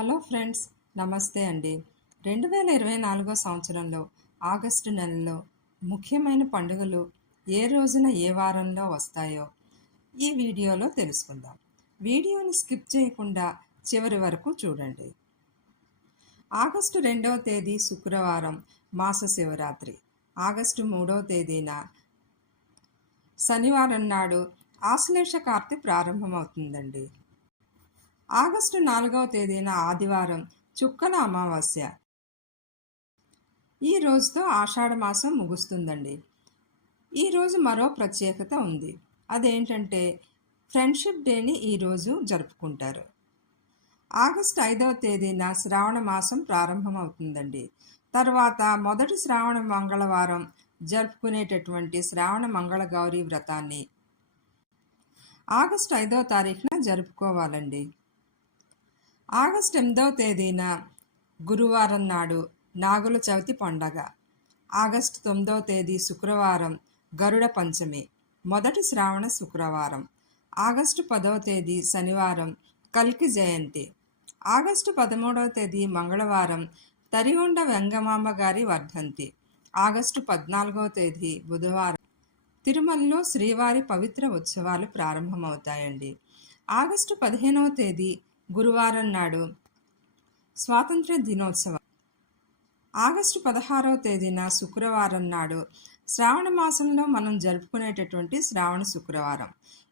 Hello friends నమస్తే అండి. రెండు వేల ఇరవై నాలుగో సంవత్సరంలో ఆగస్టు నెలలో ముఖ్యమైన పండుగలు ఏ రోజున ఏ వారంలో వస్తాయో ఈ వీడియోలో తెలుసుకుందాం. వీడియోని స్కిప్ చేయకుండా చివరి వరకు చూడండి. ఆగస్టు రెండవ తేదీ శుక్రవారం మాస శివరాత్రి. ఆగస్టు మూడవ తేదీన శనివారం నాడు ఆశ్లేష కార్తె ప్రారంభమవుతుందండి. ఆగస్టు నాలుగవ తేదీన ఆదివారం చుక్కల అమావాస్య. ఈ రోజుతో ఆషాఢ మాసం ముగుస్తుందండి. ఈరోజు మరో ప్రత్యేకత ఉంది. అదేంటంటే ఫ్రెండ్షిప్ డేని ఈరోజు జరుపుకుంటారు. ఆగస్టు ఐదవ తేదీన శ్రావణ మాసం ప్రారంభమవుతుందండి. తర్వాత మొదటి శ్రావణ మంగళవారం జరుపుకునేటటువంటి శ్రావణ మంగళ గౌరీ వ్రతాన్ని ఆగస్టు ఐదవ తారీఖున జరుపుకోవాలండి. ఆగస్టు ఎనిమిదవ తేదీన గురువారం నాడు నాగుల చవితి పండగ. ఆగస్టు తొమ్మిదవ తేదీ శుక్రవారం గరుడ పంచమి మొదటి శ్రావణ శుక్రవారం. ఆగస్టు పదవ తేదీ శనివారం కల్కి జయంతి. ఆగస్టు పదమూడవ తేదీ మంగళవారం తరిగొండ వెంగమాంబ గారి వర్ధంతి. ఆగస్టు పద్నాలుగవ తేదీ బుధవారం తిరుమలలో శ్రీవారి పవిత్ర ఉత్సవాలు ప్రారంభమవుతాయండి. ఆగస్టు పదిహేనవ తేదీ గురువారం నాడు స్వాతంత్ర దినోత్సవం. ఆగస్టు పదహారవ తేదీన శుక్రవారం నాడు శ్రావణ మాసంలో మనం జరుపుకునేటటువంటి శ్రావణ శుక్రవారం.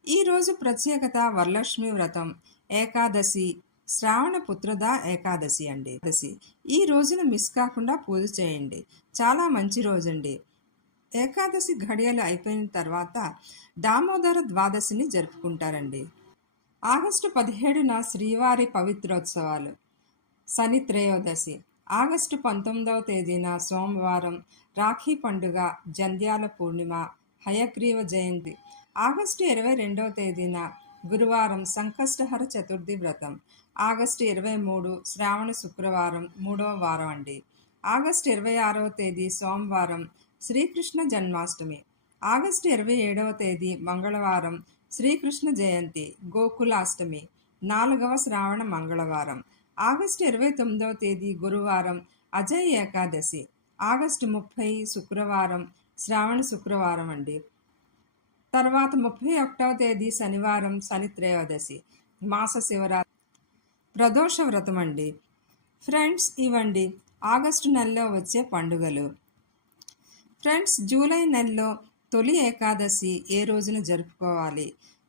ఈరోజు ప్రత్యేకత వరలక్ష్మి వ్రతం. ఏకాదశి. శ్రావణ పుత్రద ఏకాదశి అండి. దశి ఈ రోజున మిస్ కాకుండా పూజ చేయండి. చాలా మంచి రోజండి. ఏకాదశి ఘడియలు అయిపోయిన తర్వాత దామోదర ద్వాదశిని జరుపుకుంటారండి. ఆగస్టు పదిహేడున శ్రీవారి పవిత్రోత్సవాలు. శని త్రయోదశి. ఆగస్టు పంతొమ్మిదవ తేదీన సోమవారం రాఖీ పండుగ జంధ్యాల పూర్ణిమ హయగ్రీవ జయంతి. ఆగస్టు ఇరవై రెండవ తేదీన గురువారం సంకష్టహర చతుర్థి వ్రతం. ఆగస్టు ఇరవై మూడు శ్రావణ శుక్రవారం మూడవ వారం అండి. ఆగస్టు ఇరవై ఆరవ తేదీ సోమవారం శ్రీకృష్ణ జన్మాష్టమి. ఆగస్టు ఇరవై ఏడవ తేదీ మంగళవారం శ్రీకృష్ణ జయంతి గోకులాష్టమి నాలుగవ శ్రావణ మంగళవారం. ఆగస్టు ఇరవై తొమ్మిదవ తేదీ గురువారం అజయ్ ఏకాదశి. ఆగస్టు ముప్పై శుక్రవారం శ్రావణ శుక్రవారం అండి. తర్వాత ముప్పై ఒకటవ తేదీ శనివారం శని త్రయోదశి మాస శివరాత్రి. ప్రదోష వ్రతం అండి. ఫ్రెండ్స్ ఇవండి ఆగస్టు నెలలో వచ్చే పండుగలు. ఫ్రెండ్స్ జూలై నెలలో తొలి ఏకాదశి ఏ రోజున జరుపుకోవాలి?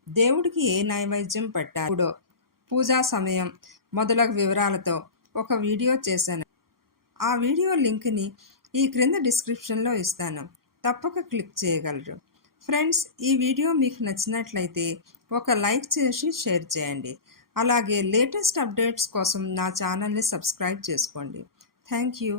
దేవుడికి ఏ నైవేద్యం పెట్టాలి? పూజా సమయం మొదలగు వివరాలతో ఒక వీడియో చేశాను. ఆ వీడియో లింక్ని ఈ క్రింద డిస్క్రిప్షన్లో ఇస్తాను. తప్పక క్లిక్ చేయగలరు. ఫ్రెండ్స్ ఈ వీడియో మీకు నచ్చినట్లయితే ఒక లైక్ చేసి షేర్ చేయండి. అలాగే లేటెస్ట్ అప్డేట్స్ కోసం నా ఛానల్ని సబ్స్క్రైబ్ చేసుకోండి. Thank you.